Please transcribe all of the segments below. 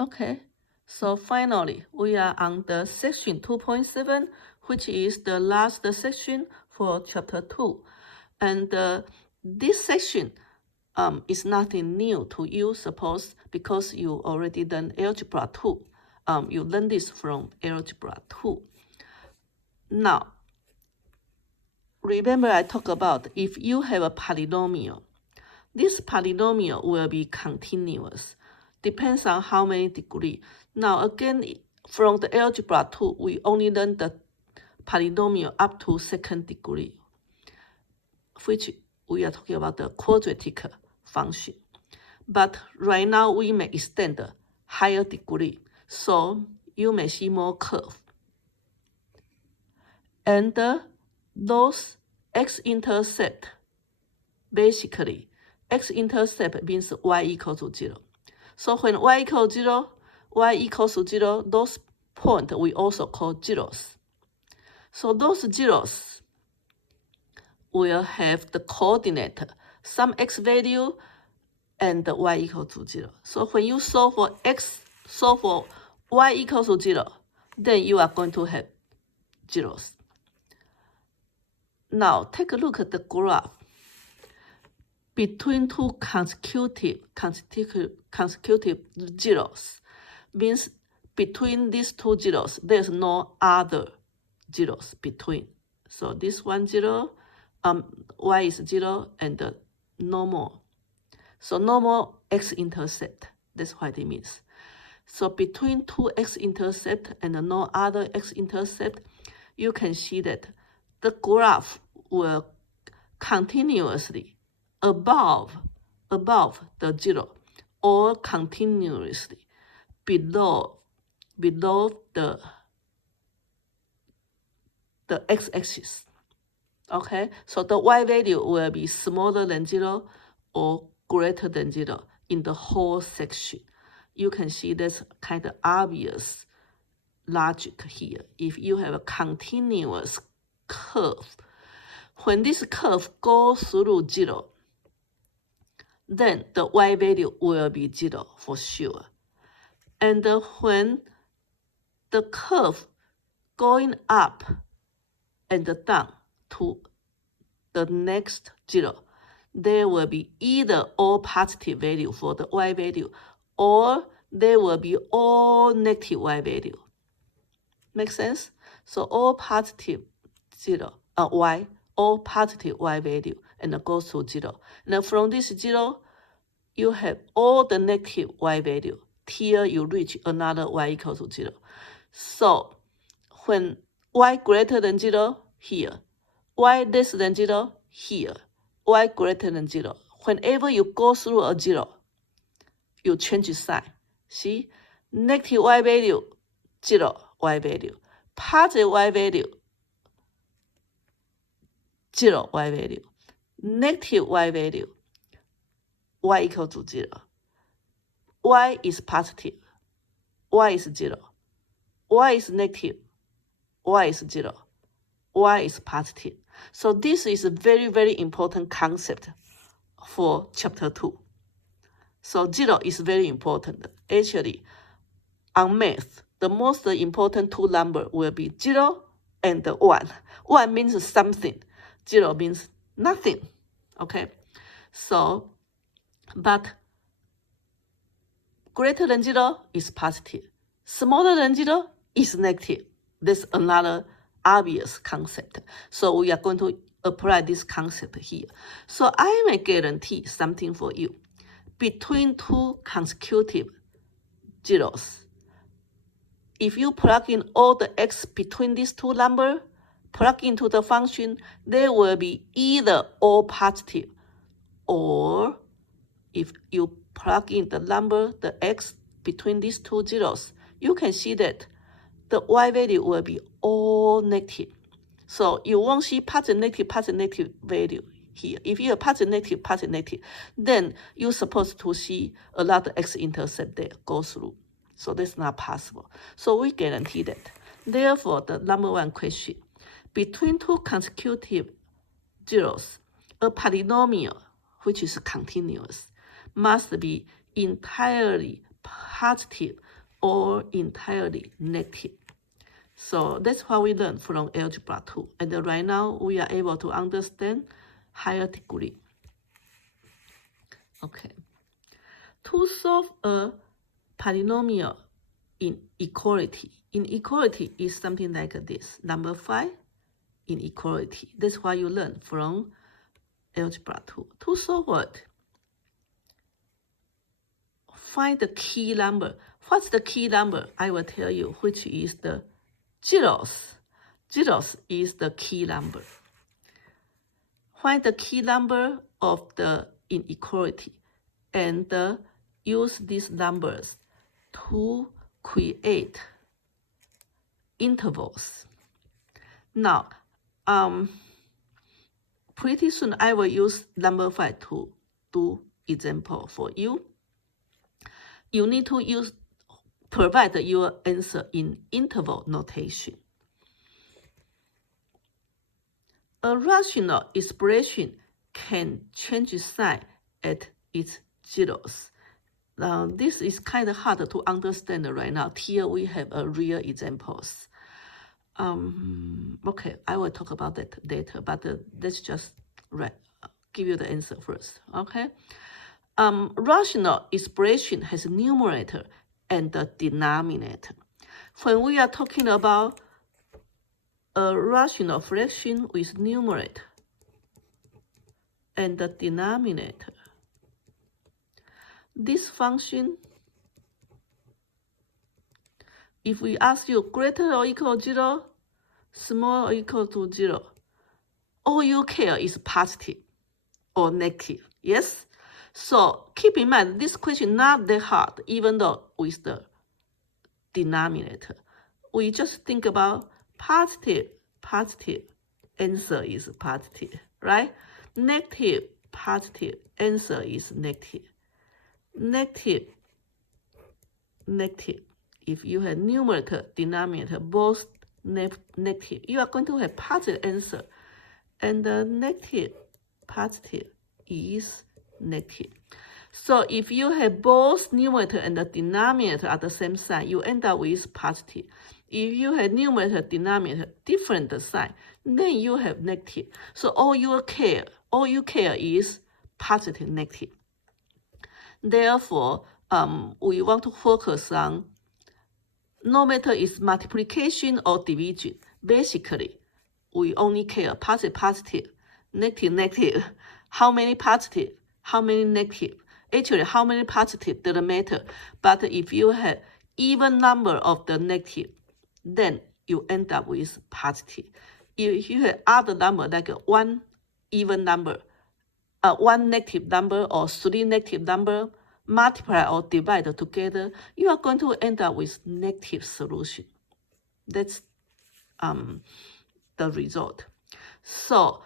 Okay, so finally, we are on the section 2.7, which is the last section for chapter 2. And this section is nothing new to you, suppose, because you already done Algebra 2. You learned this from Algebra 2. Now, remember I talked about if you have a polynomial, this polynomial will be continuous. Depends on how many degree. Now again, from the Algebra 2, we only learn the polynomial up to second degree, which we are talking about the quadratic function. But right now, we may extend the higher degree, so you may see more curve. And those x-intercept, basically, x-intercept means y equals to 0. So when y equals 0, y equals to 0, those points we also call zeros. So those zeros will have the coordinate, some x value, and y equals to 0. So when you solve for y equals to 0, then you are going to have zeros. Now take a look at the graph. Between two consecutive zeros means between these two zeros, there's no other zeros between. So this one 0, y is 0, and no more. So no more x-intercept. That's what it means. So between two x-intercept and no other x-intercept, you can see that the graph will continuously above the 0 or continuously below the x-axis. Okay, so the y value will be smaller than 0 or greater than 0 in the whole section. You can see that's kind of obvious logic here. If you have a continuous curve, when this curve goes through 0, then the y value will be 0 for sure. And when the curve going up and down to the next 0, there will be either all positive value for the y value, or there will be all negative y value. Make sense? So all positive 0, y, all positive y value, and it goes to 0. Now from this 0, you have all the negative y value till you reach another y equals to 0. So when y greater than 0, here, y less than 0, here, y greater than 0. Whenever you go through a 0, you change sign. See? Negative y value, 0 y value. Positive y value, 0 y value. Negative y value, y equals to 0. Y is positive, y is 0. Y is negative, y is 0. Y is positive. So this is a very, very important concept for chapter 2. So 0 is very important. Actually, on math, the most important two numbers will be 0 and 1. 1 means something. 0 means nothing. Okay? So, but greater than 0 is positive. Smaller than 0 is negative. That's another obvious concept. So we are going to apply this concept here. So I may guarantee something for you. Between two consecutive zeros, if you plug in all the x between these two numbers, plug into the function, there will be either all positive, or if you plug in the number, the x between these two zeros, you can see that the y value will be all negative. So you won't see positive value here. If you have positive, then you're supposed to see a lot of x-intercept there go through. So that's not possible. So we guarantee that. Therefore, the number one question, between two consecutive zeros, a polynomial, which is continuous, must be entirely positive or entirely negative. So that's what we learned from Algebra 2. And right now, we are able to understand higher degree. Okay. To solve a polynomial inequality, inequality is something like this. Number 5, inequality. That's what you learn from Algebra 2. To solve what? Find the key number. What's the key number? I will tell you, which is the zeros. Zeros is the key number. Find the key number of the inequality and use these numbers to create intervals. Now, pretty soon I will use number 5 to do example for you. You need to provide your answer in interval notation. A rational expression can change sign at its zeros. This is kind of hard to understand right now till we have a real examples. Okay, I will talk about that later, but let's just give you the answer first, okay? Rational expression has numerator and the denominator. When we are talking about a rational fraction with numerator and the denominator, this function, if we ask you greater or equal to 0, small or equal to 0, all you care is positive or negative, yes? So keep in mind, this question not that hard, even though with the denominator. We just think about positive, answer is positive, right? Negative, positive, answer is negative. Negative. If you have numerator, denominator, both negative, you are going to have positive answer. And the negative, positive is negative. So if you have both numerator and the denominator at the same sign, you end up with positive. If you have numerator, denominator, different sign, then you have negative. So all you care is positive, negative. Therefore, we want to focus on no matter it's multiplication or division. Basically, we only care positive, negative. How many positive? How many negative? Actually, how many positive doesn't matter. But if you have even number of the negative, then you end up with positive. If you have other number like one even number, one negative number or 3 negative number, multiply or divide together, you are going to end up with negative solution. That's the result. So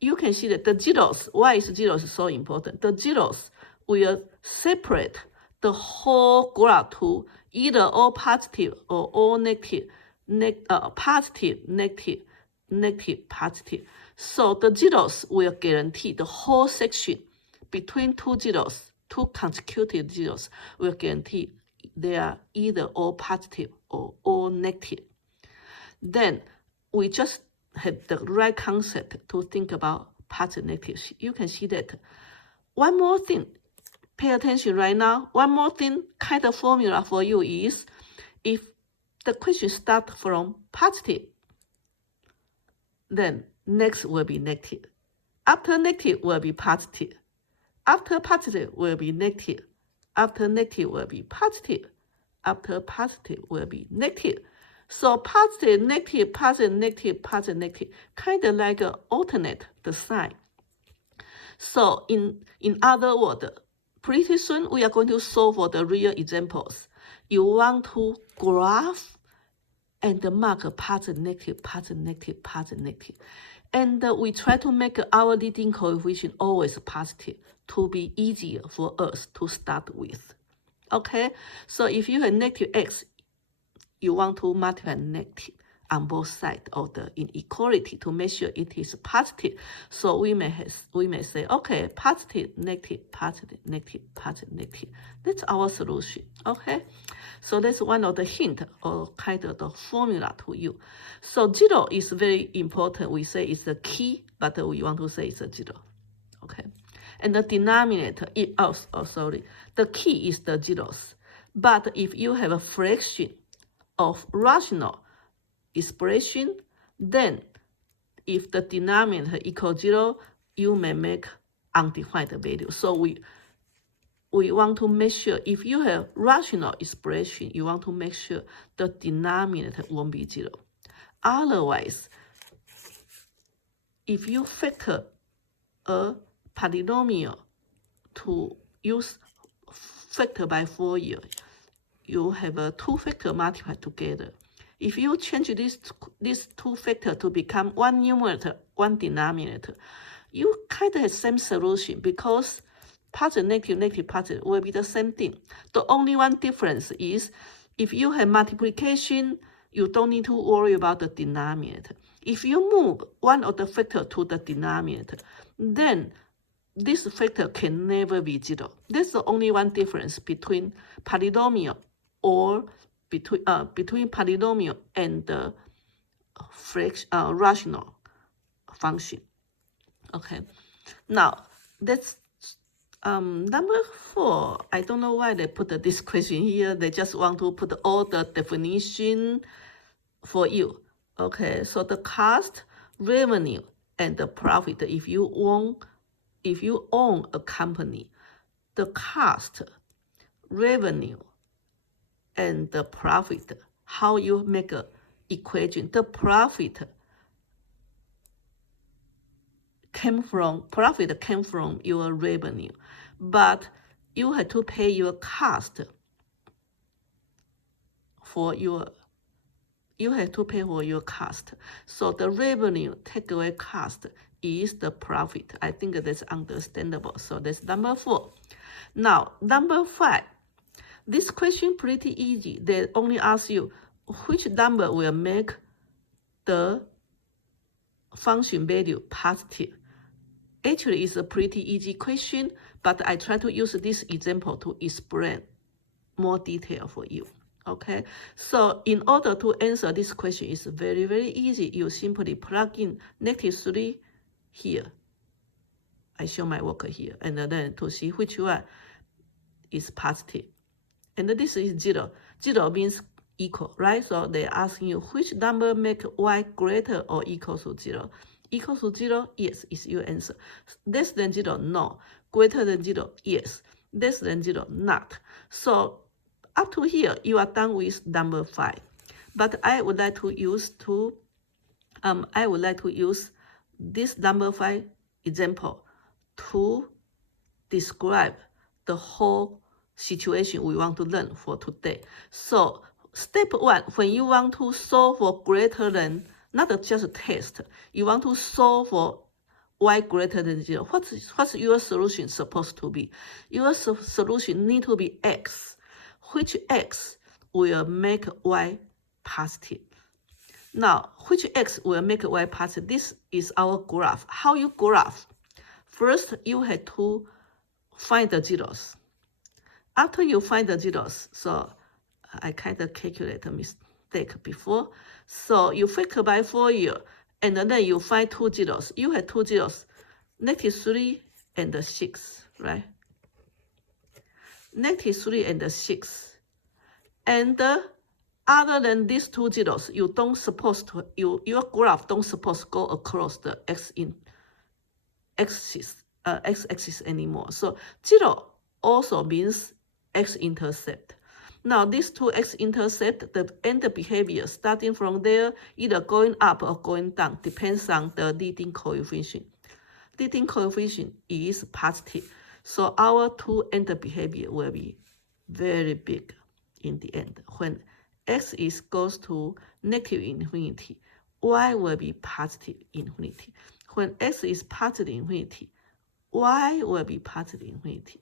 you can see that the zeros, why is zeros so important? The zeros will separate the whole graph to either all positive or all negative, positive, negative, positive. So the zeros will guarantee the whole section between two zeros, two consecutive zeros, will guarantee they are either all positive or all negative. Then we just have the right concept to think about positive, negative. You can see that. One more thing, pay attention right now. One more thing, kind of formula for you is, if the question starts from positive, then next will be negative. After negative will be positive. After positive will be negative. After negative will be positive. After positive will be negative. So positive, negative, positive, negative, positive, negative, kind of like alternate the sign. So in other words, pretty soon we are going to solve for the real examples. You want to graph and mark positive, negative, positive, negative, positive, negative. And we try to make our leading coefficient always positive to be easier for us to start with. Okay, so if you have negative x, you want to multiply negative on both sides of the inequality to make sure it is positive. So we may say, okay, positive, negative, positive, negative, positive, negative. That's our solution. Okay, so that's one of the hint or kind of the formula to you. So 0 is very important. We say it's the key, but we want to say it's a 0. Okay, and the denominator, the key is the zeros. But if you have a fraction of rational expression, then if the denominator equals 0, you may make undefined value. So we want to make sure if you have rational expression, you want to make sure the denominator won't be 0. Otherwise, if you factor a polynomial to use factor by Fourier, you have a two factor multiplied together. If you change these two factors to become one numerator, one denominator, you kind of have same solution because positive, negative, positive will be the same thing. The only one difference is if you have multiplication, you don't need to worry about the denominator. If you move one of the factor to the denominator, then this factor can never be 0. That's the only one difference between polynomial or between polynomial and the rational function. Okay, now that's number 4. I don't know why they put this question here. They just want to put all the definition for you. Okay, so the cost, revenue, and the profit. If you own a company, the cost, revenue, and the profit, how you make an equation. The profit came from your revenue, but you have to pay your cost for your cost. So the revenue take away cost is the profit. I think that's understandable. So that's number 4. Now, number 5. This question pretty easy. They only ask you which number will make the function value positive. Actually, it's a pretty easy question, but I try to use this example to explain more detail for you. Okay, so in order to answer this question, it's very, very easy. You simply plug in -3 here. I show my work here, and then to see which one is positive. And this is 0. 0 means equal, right? So they're asking you which number make y greater or equal to 0. Equal to 0, yes, is your answer. Less than 0, no. Greater than 0, yes. Less than 0, not. So up to here, you are done with number 5. But I would like to use this number 5 example to describe the whole situation we want to learn for today. So step 1, when you want to solve for greater than, not just a test, you want to solve for y greater than 0. What's your solution supposed to be? Your solution need to be x, which x will make y positive. Now, which x will make y positive? This is our graph. How you graph? First, you have to find the zeros. After you find the zeros, so I kind of calculate a mistake before. So you factor by Fourier, and then you find 2 zeros. You have 2 zeros, -3 and 6, right? -3 and 6. And other than these 2 zeros, you don't supposed to, your graph don't supposed to go across the x-axis anymore. So 0 also means x-intercept. Now, these two x-intercept, the end behavior starting from there, either going up or going down, depends on the leading coefficient. Leading coefficient is positive. So our two end behavior will be very big in the end. When x goes to -infinity, y will be positive infinity. When x is positive infinity, y will be positive infinity.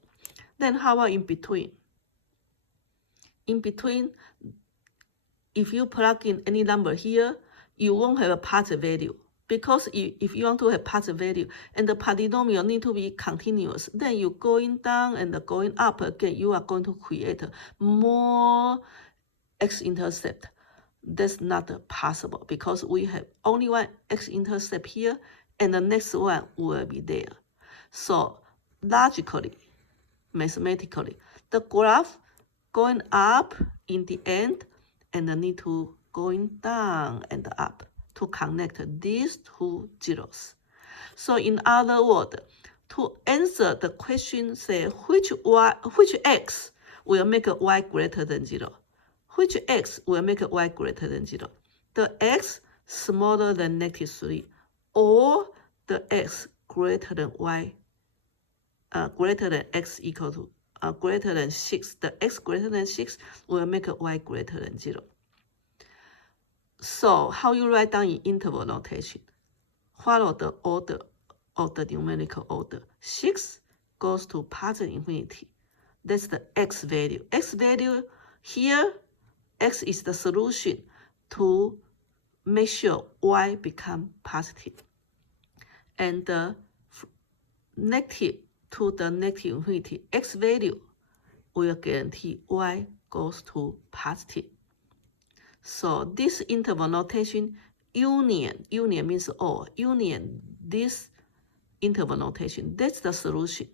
Then how about in between? In between, if you plug in any number here, you won't have a positive value Because if you want to have positive value and the polynomial need to be continuous, then you going down and going up again, you are going to create more x-intercept. That's not possible because we have only one x-intercept here and the next one will be there. So logically, mathematically, the graph going up in the end and need to going down and up to connect these two zeros. So in other words, to answer the question, say which x will make a y greater than 0? Which x will make a y greater than 0? The x smaller than -3 or the x greater than y, greater than x equal to greater than 6. The x greater than 6 will make a y greater than 0. So how you write down in interval notation? Follow the order of the numerical order. 6 goes to positive infinity. That's the x value. X value here, x is the solution to make sure y become positive. And the negative to the negative infinity, x value will guarantee y goes to positive. So this interval notation, union means all, union this interval notation, that's the solution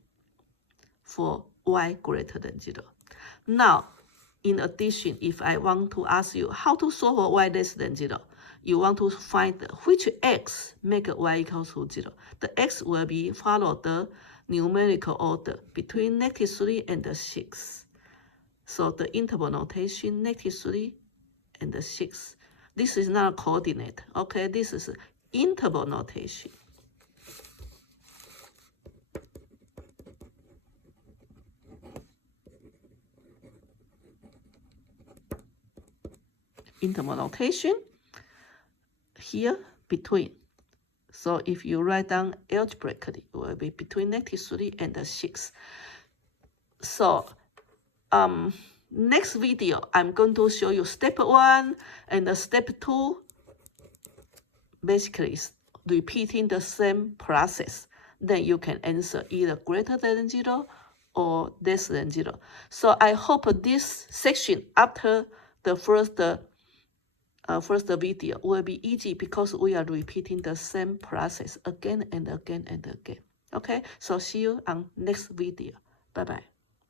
for y greater than 0. Now, in addition, if I want to ask you how to solve for y less than 0, you want to find which x make y equals to 0. The x will be follow the numerical order between -3 and 6. So the interval notation, -3 and 6. This is not a coordinate, okay? This is interval notation. Interval notation here between. So if you write down algebraically, it will be between -3 and 6. So next video, I'm going to show you step 1 and step 2. Basically, is repeating the same process. Then you can answer either greater than 0 or less than 0. So I hope this section after the first video will be easy because we are repeating the same process again and again and again. Okay, so see you on next video. Bye-bye.